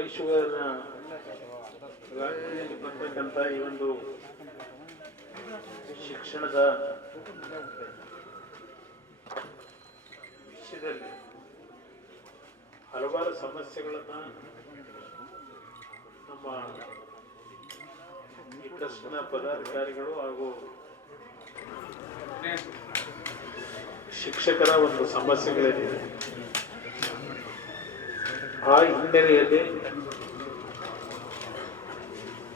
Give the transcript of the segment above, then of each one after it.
ವೈಶ್ವನ ವ್ಯಾಪ್ತಿಯಲ್ಲಿ ಬರ್ತಕ್ಕಂಥ ಈ ಒಂದು ಶಿಕ್ಷಣದ ವಿಷಯದಲ್ಲಿ ಹಲವಾರು ಸಮಸ್ಯೆಗಳನ್ನ ನಮ್ಮ ಈ ಟ್ರಸ್ಟ್ನ ಪದಾಧಿಕಾರಿಗಳು ಹಾಗೂ ಶಿಕ್ಷಕರ ಒಂದು ಸಮಸ್ಯೆಗಳೇನಿದೆ ಆ ಹಿನ್ನೆಲೆಯಲ್ಲಿ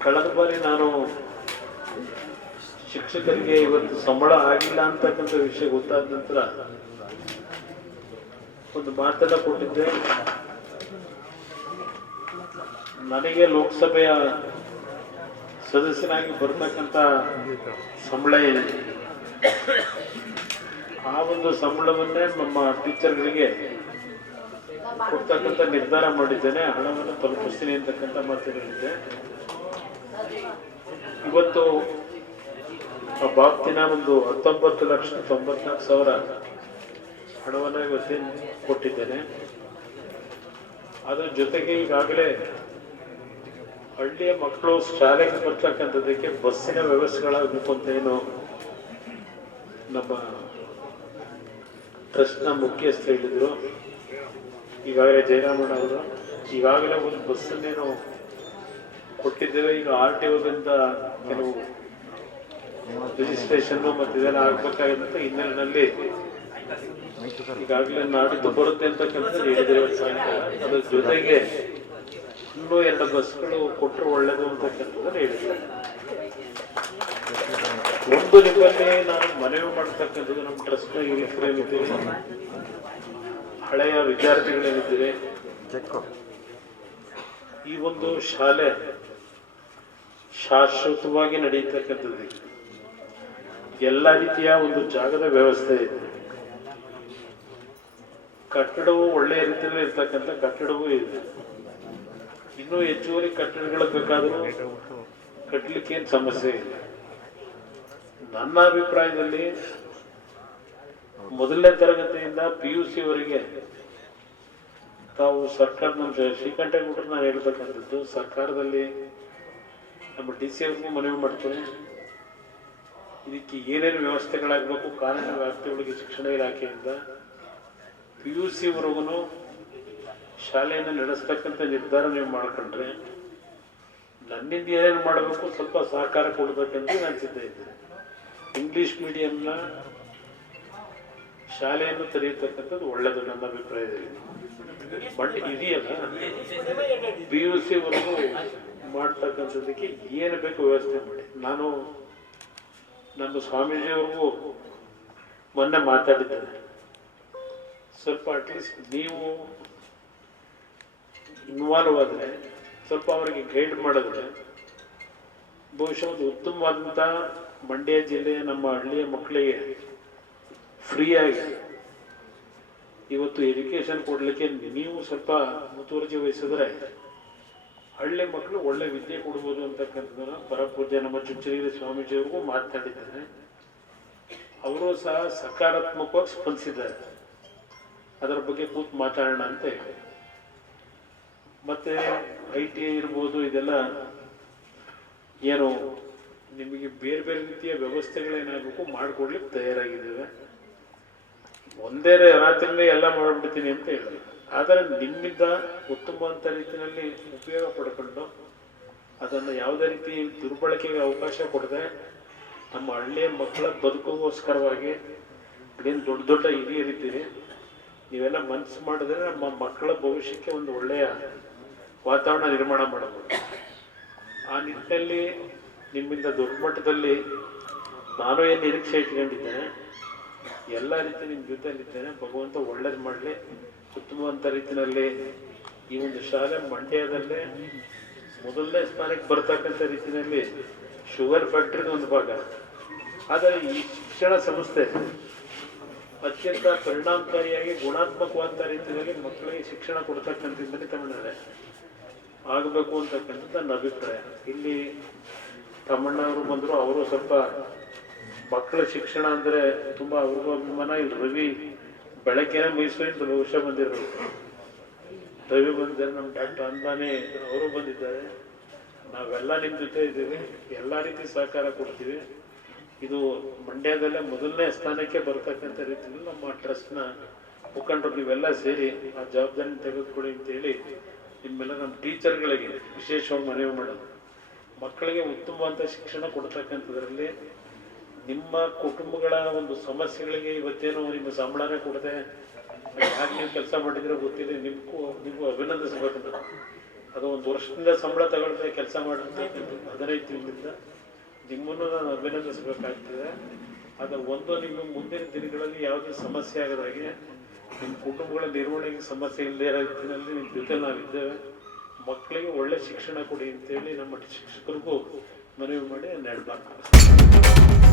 ಕಳೆದ ಬಾರಿ ನಾನು ಶಿಕ್ಷಕರಿಗೆ ಇವತ್ತು ಸಂಬಳ ಆಗಿಲ್ಲ ಅಂತಕ್ಕಂಥ ವಿಷಯ ಗೊತ್ತಾದ ನಂತರ ಒಂದು ಮಾತನ್ನ ಕೊಟ್ಟಿದ್ದೆ. ನನಗೆ ಲೋಕಸಭೆಯ ಸದಸ್ಯನಾಗಿ ಬರ್ತಕ್ಕಂಥ ಸಂಬಳ ಏನಿದೆ ಆ ಒಂದು ಸಂಬಳವನ್ನೇ ನಮ್ಮ ಟೀಚರ್ಗಳಿಗೆ ಕೊಡ್ತಕ್ಕಂಥ ನಿರ್ಧಾರ ಮಾಡಿದ್ದೇನೆ. ಹಣವನ್ನು ತಲುಪಿಸ್ತೀನಿ ಅಂತಕ್ಕಂಥ ಮಾತು ಹೇಳಿದ್ದೆ. ಇವತ್ತು ಆ ಬಾಬ್ತಿನ ಒಂದು 19,94,000 ಹಣವನ್ನು ಇವತ್ತೇನು ಕೊಟ್ಟಿದ್ದೇನೆ. ಅದರ ಜೊತೆಗೆ ಈಗಾಗಲೇ ಹಳ್ಳಿಯ ಮಕ್ಕಳು ಶಾಲೆಗೆ ಬರ್ತಕ್ಕಂಥದ್ದಕ್ಕೆ ಬಸ್ಸಿನ ವ್ಯವಸ್ಥೆಗಳಾಗಬೇಕು ಅಂತ ಏನು ನಮ್ಮ ಟ್ರಸ್ಟ್ನ ಮುಖ್ಯಸ್ಥರು ಹೇಳಿದ್ರು. ಈಗಾಗಲೇ ಜಯರಾಮಣ್ಣ ಅವರು ಈಗಾಗಲೇ ಒಂದು ಬಸ್ಸನ್ನೇನು ಕೊಟ್ಟಿದ್ದೇವೆ. ಈಗ RTOದಿಂದ ಕೆಲವು ರಿಜಿಸ್ಟ್ರೇಷನ್ ಮತ್ತು ಇದೆಲ್ಲ ಆಗ್ಬೇಕಾಗಿರುತ್ತೆ. ಹಿನ್ನೆಲೆಯಲ್ಲಿ ಈಗಾಗಲೇ ನಾಡಿದ್ದು ಬರುತ್ತೆ ಅಂತಕ್ಕಂಥ ಹೇಳಿದ್ದೇವೆ ಸಾಯಂಕಾಲ. ಅದ್ರ ಜೊತೆಗೆ ಇನ್ನೂ 2 ಬಸ್ಗಳು ಕೊಟ್ಟರು ಒಳ್ಳೇದು ಅಂತಕ್ಕಂಥದ್ದನ್ನು ಹೇಳಿದ್ದೇವೆ. ಒಂದು ನಿಮ್ಮಲ್ಲಿ ನಾನು ಮನವಿ ಮಾಡ್ತಕ್ಕಂಥದ್ದು, ನಮ್ಮ ಟ್ರಸ್ಟ್ನ ಹಿರಿಯರೇನಿದ್ದೀರಿ, ಹಳೆಯ ವಿದ್ಯಾರ್ಥಿಗಳೇನಿದ್ದೀರಿ, ಈ ಒಂದು ಶಾಲೆ ಶಾಶ್ವತವಾಗಿ ನಡೆಯತಕ್ಕಂಥದ್ದು ಎಲ್ಲ ರೀತಿಯ ಒಂದು ಜಾಗದ ವ್ಯವಸ್ಥೆ ಇದೆ. ಕಟ್ಟಡವು ಒಳ್ಳೆಯ ರೀತಿಯಲ್ಲಿ ಇರ್ತಕ್ಕಂಥ ಕಟ್ಟಡವೂ ಇದೆ. ಇನ್ನೂ ಹೆಚ್ಚುವರಿ ಕಟ್ಟಡಗಳು ಬೇಕಾದರೂ ಕಟ್ಟಲಿಕ್ಕೆ ಏನು ಸಮಸ್ಯೆ ಇಲ್ಲ. ನನ್ನ ಅಭಿಪ್ರಾಯದಲ್ಲಿ ಮೊದಲನೇ ತರಗತಿಯಿಂದ PUC ವರೆಗೆ ತಾವು ಸರ್ಕಾರ, ನಮ್ಮ ಶ್ರೀಕಂಠೇಗೌಡರು ನಾನು ಹೇಳ್ತಕ್ಕಂಥದ್ದು, ಸರ್ಕಾರದಲ್ಲಿ ನಮ್ಮ DC ಅವ್ರಿಗೂ ಮನವಿ ಮಾಡ್ತೇನೆ. ಇದಕ್ಕೆ ಏನೇನು ವ್ಯವಸ್ಥೆಗಳಾಗಬೇಕು ಕಾನೂನು ವ್ಯಾಪ್ತಿಯೊಳಗೆ ಶಿಕ್ಷಣ ಇಲಾಖೆಯಿಂದ PUC ವರೆಗೂ ಶಾಲೆಯನ್ನು ನಡೆಸ್ತಕ್ಕಂಥ ನಿರ್ಧಾರ ನೀವು ಮಾಡ್ಕೊಂಡ್ರೆ ನನ್ನಿಂದ ಏನೇನು ಮಾಡಬೇಕು ಸ್ವಲ್ಪ ಸಹಕಾರ ಕೊಡಬೇಕಂತ ನಾನು ಸಿದ್ಧ ಇದ್ದೇನೆ. ಇಂಗ್ಲಿಷ್ ಮೀಡಿಯಂನ ಶಾಲೆಯನ್ನು ತೆರೆಯತಕ್ಕಂಥದ್ದು ಒಳ್ಳೆಯದು ನನ್ನ ಅಭಿಪ್ರಾಯದಲ್ಲಿ. ಬಟ್ ಇದೆಯಲ್ಲ PUC ವರೆಗೂ ಮಾಡ್ತಕ್ಕಂಥದ್ದಕ್ಕೆ ಏನು ಬೇಕು ವ್ಯವಸ್ಥೆ ಮಾಡಿ. ನಾನು ನಮ್ಮ ಸ್ವಾಮೀಜಿಯವ್ರಿಗೂ ಮೊನ್ನೆ ಮಾತಾಡಿದ್ದೇನೆ. ಸ್ವಲ್ಪ ಅಟ್ಲೀಸ್ಟ್ ನೀವು ಇನ್ವಾಲ್ವ್ ಆದರೆ, ಸ್ವಲ್ಪ ಅವರಿಗೆ ಗೈಡ್ ಮಾಡಿದ್ರೆ ಬಹುಶಃ ಒಂದು ಉತ್ತಮವಾದಂಥ ಮಂಡ್ಯ ಜಿಲ್ಲೆಯ ನಮ್ಮ ಹಳ್ಳಿಯ ಮಕ್ಕಳಿಗೆ ಫ್ರೀಯಾಗಿ ಇವತ್ತು ಎಜುಕೇಶನ್ ಕೊಡಲಿಕ್ಕೆ ನೀವು ಸ್ವಲ್ಪ ಮುತುವರ್ಜಿ ವಹಿಸಿದ್ರೆ ಹಳ್ಳಿ ಮಕ್ಕಳು ಒಳ್ಳೆ ವಿದ್ಯೆ ಕೊಡ್ಬೋದು ಅಂತಕ್ಕಂಥದ್ದನ್ನು ಪರಪೂಜ್ಯ ನಮ್ಮ ಚುಂಚನಗಿರಿ ಸ್ವಾಮೀಜಿಯವ್ರಿಗೂ ಮಾತನಾಡಿದ್ದಾರೆ. ಅವರು ಸಹ ಸಕಾರಾತ್ಮಕವಾಗಿ ಸ್ಪಂದಿಸಿದ್ದಾರೆ. ಅದರ ಬಗ್ಗೆ ಕೂತು ಮಾತಾಡೋಣ ಅಂತ ಹೇಳಿ. ಮತ್ತೆ ITI ಇರ್ಬೋದು, ಇದೆಲ್ಲ ಏನು ನಿಮಗೆ ಬೇರೆ ಬೇರೆ ರೀತಿಯ ವ್ಯವಸ್ಥೆಗಳೇನಾಗಬೇಕು ಮಾಡಿಕೊಡ್ಲಿಕ್ಕೆ ತಯಾರಾಗಿದ್ದೇವೆ. ಒಂದೇ ರಾತ್ರಿಯಲ್ಲೇ ಎಲ್ಲ ಮಾಡಿಬಿಡ್ತೀನಿ ಅಂತ ಹೇಳಿದೆ. ಆದರೆ ನಿಮ್ಮಿಂದ ಉತ್ತಮವಾದ ರೀತಿಯಲ್ಲಿ ಉಪಯೋಗ ಪಡ್ಕೊಂಡು ಅದನ್ನು ಯಾವುದೇ ರೀತಿ ದುರ್ಬಳಕೆಗೆ ಅವಕಾಶ ಕೊಡದೆ ನಮ್ಮ ಹಳ್ಳಿಯ ಮಕ್ಕಳ ಬದುಕಿಗೋಸ್ಕರವಾಗಿ ಏನು ದೊಡ್ಡ ದೊಡ್ಡ ಹಿರಿಯರಿದ್ದೀರಿ, ನೀವೆಲ್ಲ ಮನಸ್ಸು ಮಾಡಿದ್ರೆ ನಮ್ಮ ಮಕ್ಕಳ ಭವಿಷ್ಯಕ್ಕೆ ಒಂದು ಒಳ್ಳೆಯ ವಾತಾವರಣ ನಿರ್ಮಾಣ ಮಾಡಬಹುದು. ಆ ನಿಟ್ಟಿನಲ್ಲಿ ನಿಮ್ಮಿಂದ ದೊಡ್ಡ ಮಟ್ಟದಲ್ಲಿ ನಾನು ಏನು ನಿರೀಕ್ಷೆ ಇಟ್ಕೊಂಡಿದ್ದೇನೆ, ಎಲ್ಲ ರೀತಿ ನಿಮ್ಮ ಜೊತೆಯಲ್ಲಿದ್ದೇನೆ. ಭಗವಂತ ಒಳ್ಳೇದು ಮಾಡಲಿ. ಉತ್ತಮವಾದ ರೀತಿಯಲ್ಲಿ ಈ ಒಂದು ಶಾಲೆ ಮಂಡ್ಯದಲ್ಲೇ ಮೊದಲನೇ ಸ್ಥಾನಕ್ಕೆ ಬರ್ತಕ್ಕಂಥ ರೀತಿಯಲ್ಲಿ ಶುಗರ್ ಫ್ಯಾಕ್ಟ್ರಿದ ಒಂದು ಭಾಗ. ಆದರೆ ಈ ಶಿಕ್ಷಣ ಸಂಸ್ಥೆ ಅತ್ಯಂತ ಪರಿಣಾಮಕಾರಿಯಾಗಿ ಗುಣಾತ್ಮಕವಾದ ರೀತಿಯಲ್ಲಿ ಮಕ್ಕಳಿಗೆ ಶಿಕ್ಷಣ ಕೊಡ್ತಕ್ಕಂಥದ್ದನ್ನು ತಮಿಳ್ನಾಡೆ ಆಗಬೇಕು ಅಂತಕ್ಕಂಥದ್ದು ನನ್ನ ಅಭಿಪ್ರಾಯ. ಇಲ್ಲಿ ತಮ್ಮಣ್ಣವರು ಬಂದರು, ಅವರು ಸ್ವಲ್ಪ ಮಕ್ಕಳ ಶಿಕ್ಷಣ ಅಂದರೆ ತುಂಬ ಅವ್ರಿಗೂ ಅಭಿಮಾನ. ಇಲ್ಲಿ ರವಿ ಬೆಳಗ್ಗೆನೇ ಮೈಸೂರಿಂದ ಬಹುಶಃ ಬಂದಿರೋರು. ರವಿ ಬಂದಿದ್ದಾರೆ, ನಮ್ಮ ಡಾಕ್ಟರ್ ಅಂದಾನೆ ಅವರು ಬಂದಿದ್ದಾರೆ. ನಾವೆಲ್ಲ ನಿಮ್ಮ ಜೊತೆ ಇದ್ದೀವಿ, ಎಲ್ಲ ರೀತಿ ಸಹಕಾರ ಕೊಡ್ತೀವಿ. ಇದು ಮಂಡ್ಯದಲ್ಲೇ ಮೊದಲನೇ ಸ್ಥಾನಕ್ಕೆ ಬರ್ತಕ್ಕಂಥ ರೀತಿಯಲ್ಲಿ ನಮ್ಮ ಟ್ರಸ್ಟ್ನ ಮುಖಂಡರು ನೀವೆಲ್ಲ ಸೇರಿ ಆ ಜವಾಬ್ದಾರಿ ತೆಗೆದುಕೊಡಿ ಅಂತೇಳಿ ನಿಮ್ಮೆಲ್ಲ ನಮ್ಮ ಟೀಚರ್ಗಳಿಗೆ ವಿಶೇಷವಾಗಿ ಮನವಿ ಮಾಡೋದು. ಮಕ್ಕಳಿಗೆ ಉತ್ತಮವಾದ ಶಿಕ್ಷಣ ಕೊಡ್ತಕ್ಕಂಥದ್ರಲ್ಲಿ ನಿಮ್ಮ ಕುಟುಂಬಗಳ ಒಂದು ಸಮಸ್ಯೆಗಳಿಗೆ ಇವತ್ತೇನು ನಿಮ್ಮ ಸಂಬಳನೇ ಕೊಡದೆ ಯಾಕೆ ನೀವು ಕೆಲಸ ಮಾಡಿದ್ರೆ ಗೊತ್ತಿದೆ, ನಿಮಗೂ ಅಭಿನಂದಿಸಬೇಕು. ಅದು 1 ವರ್ಷದಿಂದ ಸಂಬಳ ತಗೊಳ್ದೆ ಕೆಲಸ ಮಾಡಿರ್ತಕ್ಕಂಥ 15 ತಿಂಗಳಿಂದ ನಿಮ್ಮನ್ನು ನಾನು ಅಭಿನಂದಿಸಬೇಕಾಗ್ತದೆ. ಅದು ಒಂದು, ನಿಮ್ಮ ಮುಂದಿನ ದಿನಗಳಲ್ಲಿ ಯಾವುದೇ ಸಮಸ್ಯೆ ಆಗದಾಗೆ ನಿಮ್ಮ ಕುಟುಂಬಗಳ ನಿರ್ವಹಣೆಗೆ ಸಮಸ್ಯೆ ಇಲ್ಲದೇ ಇರೋ ರೀತಿಯಲ್ಲಿ ನಿಮ್ಮ ಜೊತೆ ನಾವಿದ್ದೇವೆ. ಮಕ್ಕಳಿಗೆ ಒಳ್ಳೆ ಶಿಕ್ಷಣ ಕೊಡಿ ಅಂತೇಳಿ ನಮ್ಮ ಶಿಕ್ಷಕರಿಗೂ ಮನವಿ ಮಾಡಿ ನಡೆದಾಗ